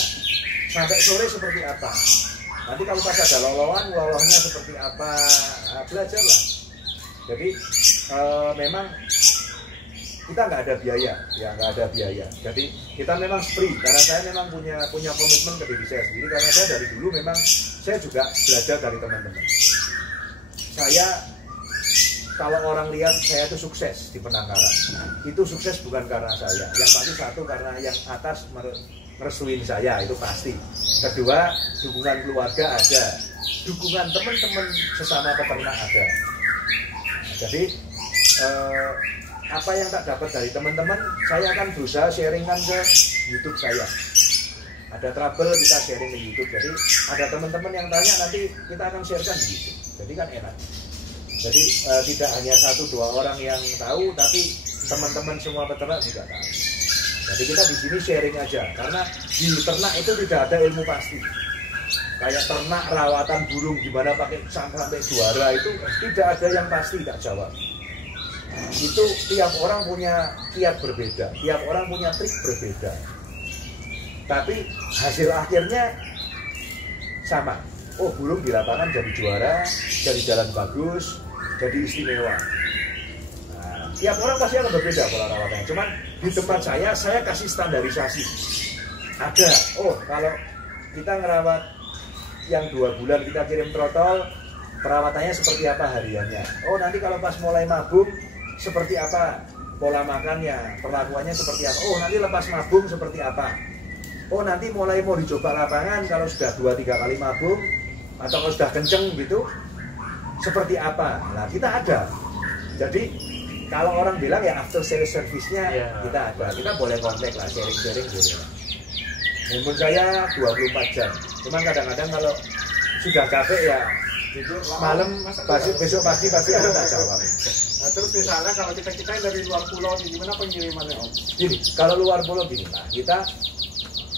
Sampai sore seperti apa. Nanti kalau pas ada lolohannya seperti apa, belajarlah. Jadi memang kita nggak ada biaya, ya nggak ada biaya. Jadi kita memang free, karena saya memang punya komitmen ke diri saya sendiri. Karena saya dari dulu memang saya juga belajar dari teman-teman. Saya kalau orang lihat saya itu sukses di penangkaran, itu sukses bukan karena saya. Yang pasti satu karena yang atas merestuin saya, itu pasti. Kedua, dukungan keluarga ada, dukungan teman-teman sesama peternak ada. Jadi apa yang tak dapat dari teman-teman, saya akan berusaha sharingkan ke YouTube saya. Ada trouble kita sharing ke YouTube. Jadi ada teman-teman yang tanya, nanti kita akan sharekan di YouTube. Jadi kan enak. Jadi tidak hanya 1-2 orang yang tahu, tapi teman-teman semua peternak juga tahu. Jadi kita di sini sharing aja, karena di ternak itu tidak ada ilmu pasti. Kayak ternak rawatan burung gimana pakai sampai juara itu tidak ada yang pasti tak jawab. Itu tiap orang punya kiat berbeda, tiap orang punya trik berbeda. Tapi hasil akhirnya sama. Oh burung di lapangan jadi juara, jadi jalan bagus, jadi istimewa. Nah, tiap orang pasti akan berbeda pola rawatannya. Cuman di tempat saya kasih standarisasi. Ada, oh kalau kita ngerawat yang 2 bulan kita kirim trotol, perawatannya seperti apa hariannya. Oh nanti kalau pas mulai mabung seperti apa pola makannya, perlakuannya seperti apa. Oh nanti lepas mabung seperti apa. Oh nanti mulai mau dicoba lapangan kalau sudah 2-3 kali mabung atau kalau sudah kenceng gitu seperti apa. Nah kita ada. Jadi kalau orang bilang ya after sales service-nya kita ada. Kita boleh kontak lah, sharing boleh lah. handphone saya 24 jam. Cuman kadang-kadang kalau sudah capek ya malam, besok pagi pasti aku tak jawab. Nah, terus misalnya kalau kita yang dari luar pulau, gimana pengirimannya Om? Gini, kalau luar pulau gini lah,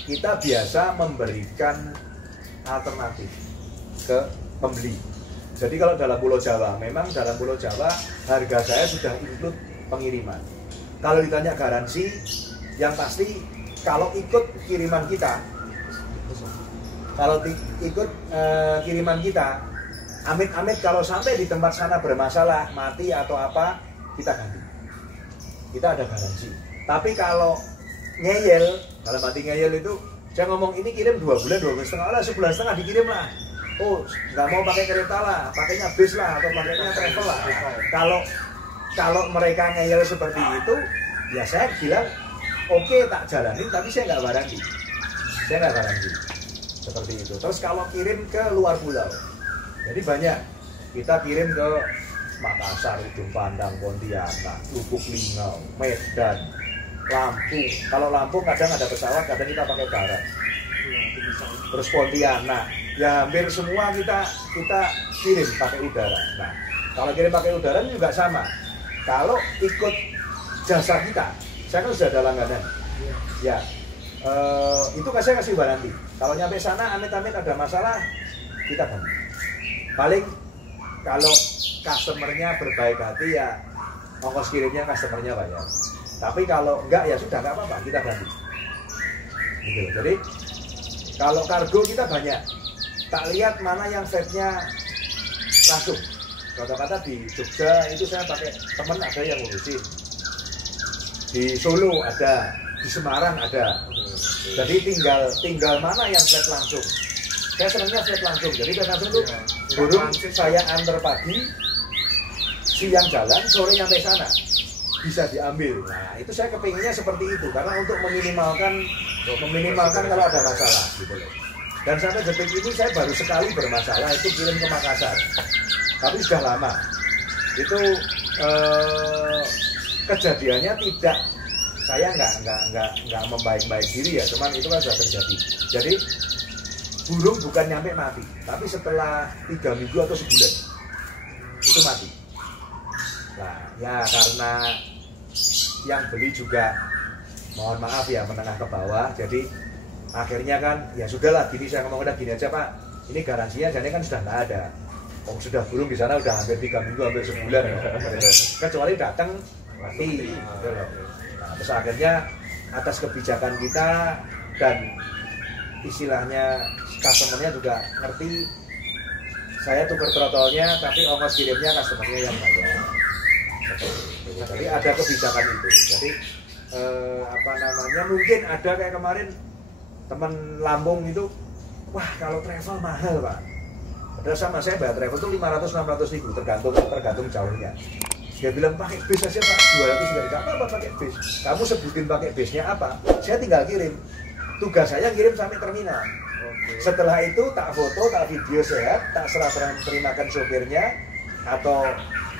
kita biasa memberikan alternatif ke pembeli. Jadi kalau dalam Pulau Jawa, memang dalam Pulau Jawa harga saya sudah include pengiriman. Kalau ditanya garansi, yang pasti kalau ikut kiriman kita, kiriman kita, amit-amit kalau sampai di tempat sana bermasalah, mati atau apa, kita ganti. Kita ada garansi. Tapi kalau ngeyel, dalam arti ngeyel itu, saya ngomong ini kirim 2 bulan, 2 bulan setengah, lah sebulan setengah dikirim lah. Oh, nggak mau pakai kereta lah, pakainya bis lah, atau pakainya travel lah. Kalau mereka ngeyel seperti itu, ya saya bilang, oke, tak jalani, tapi saya nggak garansi. Seperti itu. Terus kalau kirim ke luar pulau, jadi banyak. Kita kirim ke Makassar, Ujung Pandang, Pontianak, Lubuk Linggau, Medan, Lampung. Kalau Lampung kadang ada pesawat, kadang kita pakai darat. Terus Pontianak, ya hampir semua kita kirim pakai udara. Nah, kalau kirim pakai udara juga sama. Kalau ikut jasa kita, saya kan sudah ada langganan. Ya, itu saya kasih garansi. Kalau nyampe sana amit-amit ada masalah, kita ganti. Paling kalau customernya berbaik hati ya ongkos kirimnya customernya bayar. Tapi kalau enggak ya sudah nggak apa-apa, kita ganti. Gitu. Jadi kalau kargo kita banyak. Tak lihat mana yang freight-nya langsung. Kata-kata di Jogja itu saya pakai teman ada yang ngurusin. Di Solo ada, di Semarang ada. Jadi tinggal mana yang freight langsung. Saya senangnya freight langsung. Jadi freight langsung itu burung saya antar pagi, siang jalan, sore nyampe sana. Bisa diambil. Nah, itu saya kepinginnya seperti itu karena untuk meminimalkan kalau ada masalah gitu loh. Dan sampai detik ini saya baru sekali bermasalah itu kirim ke Makassar. Tapi sudah lama. Itu kejadiannya tidak, saya nggak membaik-baik diri ya, cuman itu kan sudah terjadi. Jadi burung bukan nyampe mati, tapi setelah 3 minggu atau sebulan itu mati. Nah, ya karena yang beli juga mohon maaf ya menengah ke bawah, jadi akhirnya kan ya sudahlah, gini saya ngomong udah gini aja Pak, ini garansinya jadi kan sudah nggak ada. Oh sudah burung di sana udah hampir 3 minggu, hampir sebulan ya. Kecuali datang mati. Nah, terus akhirnya atas kebijakan kita dan istilahnya customernya juga ngerti, saya tuker trotolnya tapi ongkos kirimnya customernya yang bayar. Jadi ada kebijakan itu. Jadi mungkin ada kayak kemarin teman Lampung itu, wah kalau travel mahal Pak. Padahal sama saya bayar travel itu 500-600 ribu tergantung jauhnya. Dia bilang pakai bis aja Pak, 200 nggak apa-apa pakai bis. Kamu sebutin pakai bisnya apa, saya tinggal kirim. Tugas saya kirim sampai terminal. Setelah itu tak foto, tak video sehat, tak terimakan sopirnya atau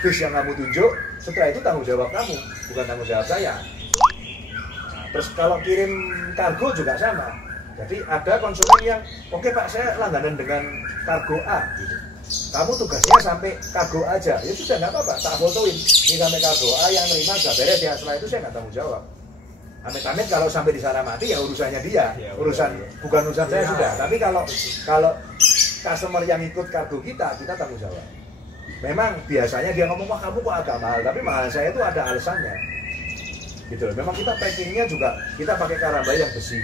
bis yang kamu tunjuk. Setelah itu tanggung jawab kamu, bukan tanggung jawab saya. Nah, terus kalau kirim kargo juga sama. Jadi ada konsumen yang, oke Pak saya langganan dengan kargo A gitu. Kamu tugasnya sampai kargo aja, ya sudah nggak apa-apa, tak fotoin. Ini sampai kargo A yang nerima nggak beres ya, setelah itu saya nggak tanggung jawab. Amit-amit kalau sampai di sana mati ya urusannya dia, bukan urusan saya sudah. Tapi kalau customer yang ikut kargo kita tanggung jawab. Memang biasanya dia ngomong wah kamu kok agak mahal, tapi mahal saya itu ada alasannya. Gitu. Memang kita packingnya juga kita pakai karamba yang besi.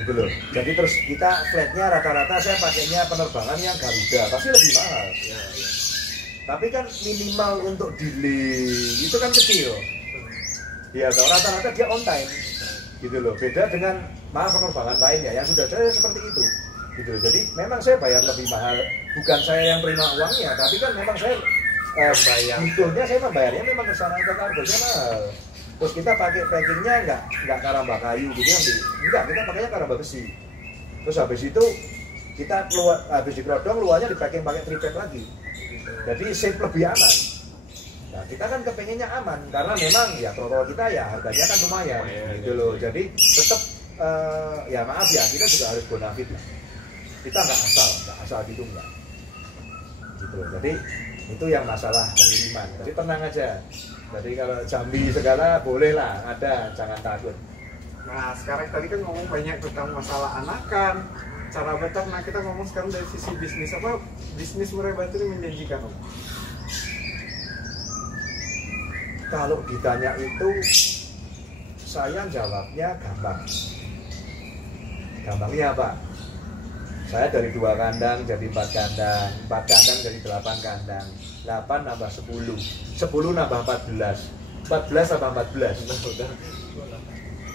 Gitu loh. Jadi terus kita flatnya rata-rata saya pakainya penerbangan yang Garuda, pasti lebih mahal. Tapi kan minimal untuk delay itu kan kecil. Ya rata-rata dia on time. Gitu loh. Beda dengan penerbangan lainnya yang sudah saya seperti itu. Gitu. Jadi memang saya bayar lebih mahal, bukan saya yang terima uangnya, tapi kan memang saya hitungnya saya membayarnya memang kesana ke kargonya mahal. Terus kita pakai packingnya nggak karamba kayu gitu enggak, kita pakainya karamba besi. Terus habis itu kita habis dikerodong luarnya dipacking pakai tripack lagi. Jadi safe lebih aman. Nah kita kan kepengennya aman karena memang ya protokol kita ya harganya kan lumayan gitu loh. Jadi tetap ya maaf ya, kita juga harus bonafit lah. Kita nggak asal gitu enggak. Gitu. Jadi itu yang masalah pengiriman. Jadi tenang aja. Jadi kalau Jambi segala boleh lah, ada, jangan takut. Nah sekarang tadi kan ngomong banyak tentang masalah anakan, cara beternak. Nah kita ngomong sekarang dari sisi bisnis, apa bisnis murai batu ini menjanjikan Om? Kalau ditanya itu, saya jawabnya gampang. Gampangnya apa? Saya dari 2 kandang jadi 4 kandang, 4 kandang jadi 8 kandang, 8 nambah 10, 10 nambah 14, 14 nambah 14,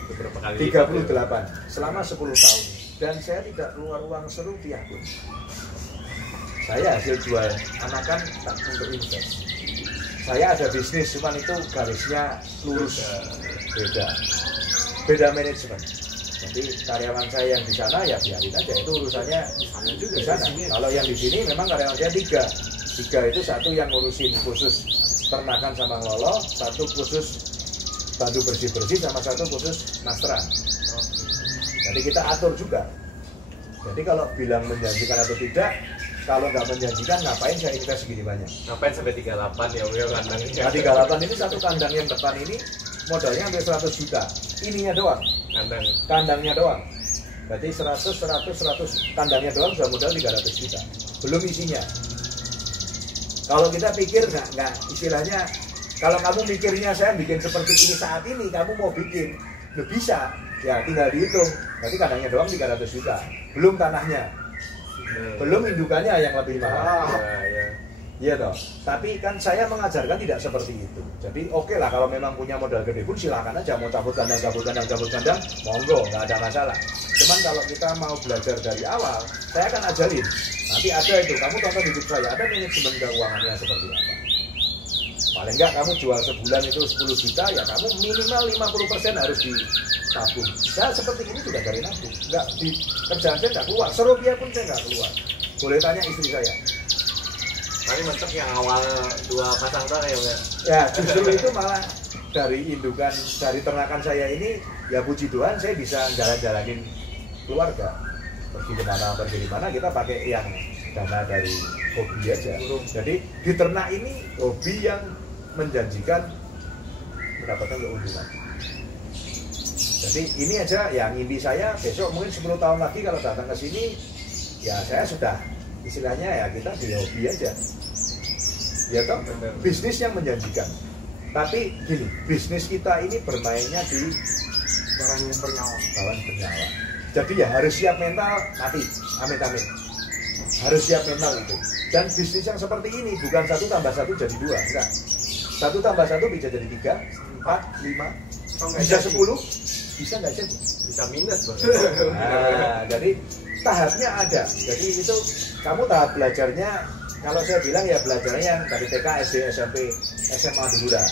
Beberapa kali 38 selama 10 tahun. Dan saya tidak keluar uang serupiah pun. Saya hasil jual anakan tak untuk invest. Saya ada bisnis, cuman itu garisnya lurus, beda manajemen. Jadi karyawan saya yang di sana ya biarin aja, itu urusannya di sana. Kalau yang di sini memang karyawan saya 3 itu, satu yang ngurusin khusus ternakan sama ngelolo, satu khusus bantu bersih-bersih, sama satu khusus masteran. Jadi kita atur juga. Jadi kalau bilang menjanjikan atau tidak, kalau nggak menjanjikan ngapain saya invest segini banyak? Ngapain sampai 38 ya Om kandangnya? Nah 38 ini satu kandang yang depan ini modalnya hampir 100 juta. Ininya doang. Kandangnya doang. Berarti 100 kandangnya doang sudah modal 300 juta. Belum isinya. Kalau kita pikir nggak istilahnya, kalau kamu mikirnya saya bikin seperti ini saat ini, kamu mau bikin, udah bisa. Ya tinggal dihitung. Berarti kandangnya doang 300 juta. Belum tanahnya. Belum indukannya yang lebih mahal. Iya toh. Tapi kan saya mengajarkan tidak seperti itu. Jadi oke lah kalau memang punya modal gede pun silakan aja mau cabut kandang, monggo, nggak ada masalah. Cuman kalau kita mau belajar dari awal, saya akan ajarin. Nanti ada itu, kamu tonton YouTube saya, ada manajemen keuangannya seperti apa. Paling nggak kamu jual sebulan itu 10 juta, ya kamu minimal 50% harus ditabung. Saya seperti ini juga dari nabung. Nggak di kerjaan saya nggak keluar, serupiah pun saya nggak keluar. Boleh tanya istri saya. Tapi mentok yang awal 2 pasang tok ya Om? Ya justru itu malah dari indukan, dari ternakan saya ini, ya puji Tuhan saya bisa jalan-jalanin keluarga. Pergi kemana, kita pakai yang dana dari hobi aja. Jadi di ternak ini hobi yang menjanjikan mendapatkan keuntungan. Jadi ini aja yang mimpi saya, besok mungkin 10 tahun lagi kalau datang ke sini, ya saya sudah istilahnya ya kita di hobi aja. Ya toh, bisnis yang menjanjikan. Tapi gini, bisnis kita ini bermainnya di barang yang bernyawa. Jadi ya harus siap mental, mati, amit-amit. Harus siap mental itu. Dan bisnis yang seperti ini bukan 1 tambah 1 jadi 2, enggak. 1 tambah 1 bisa jadi 3, 4, 5, bisa 10, bisa nggak jadi? Bisa minus Bang. Nah, jadi tahapnya ada. Jadi itu kamu tahap belajarnya, kalau saya bilang ya belajarnya yang dari TK, SD, SMP, SMA dulu dah.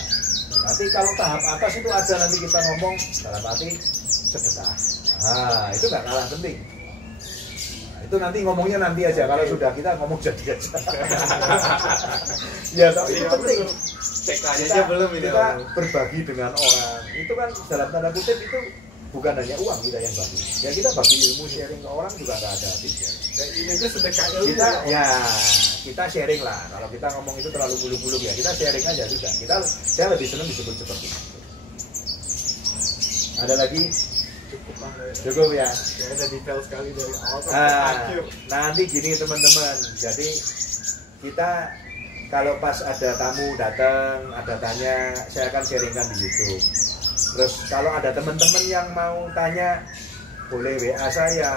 Nanti kalau tahap atas itu ada, nanti kita ngomong dalam arti sedekah. Nah, itu nggak kalah penting. Nah, itu nanti ngomongnya nanti aja. Kalau sudah kita ngomong jadi aja. Ya, tapi itu penting. TK-nya belum ini. Kita berbagi dengan orang. Itu kan dalam tanda kutip itu bukan hanya uang kita yang bagi. Ya kita bagi ilmu, sharing ke orang juga nggak ada habisnya. Dan ini aja sedekah ilmu. Kita sharing lah. Kalau kita ngomong itu terlalu bulu-bulu ya, kita sharing aja juga. Saya lebih senang disebut seperti itu. Ada lagi? Cukup ya. Ya ada detail sekali dari awal sampai akhir. Nanti gini teman-teman. Jadi kita kalau pas ada tamu datang, ada tanya, saya akan sharingkan di YouTube. Terus kalau ada teman-teman yang mau tanya, boleh WA saya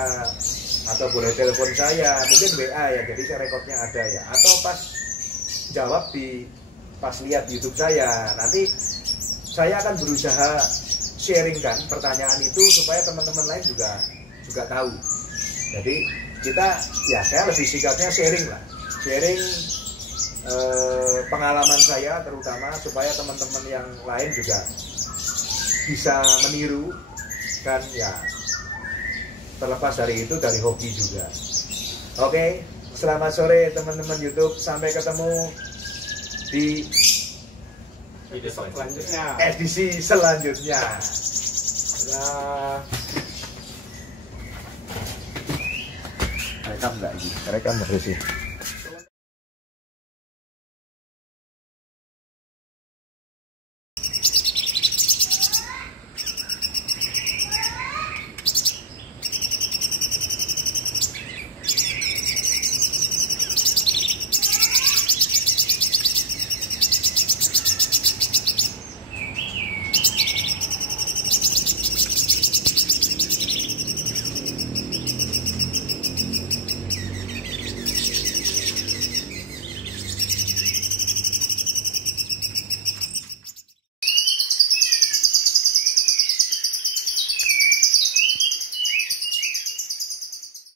atau boleh telepon saya, mungkin WA ya, jadi saya rekodnya ada ya. Atau pas jawab pas lihat YouTube saya, nanti saya akan berusaha sharingkan pertanyaan itu supaya teman-teman lain juga tahu. Jadi kita ya saya lebih sikapnya sharing lah, sharing pengalaman saya terutama supaya teman-teman yang lain juga bisa meniru, dan ya terlepas dari itu dari hobi juga. Oke, selamat sore teman-teman YouTube, sampai ketemu di Selanjutnya. edisi selanjutnya. Dadah. rekam nggak gitu? Rekam harus sih.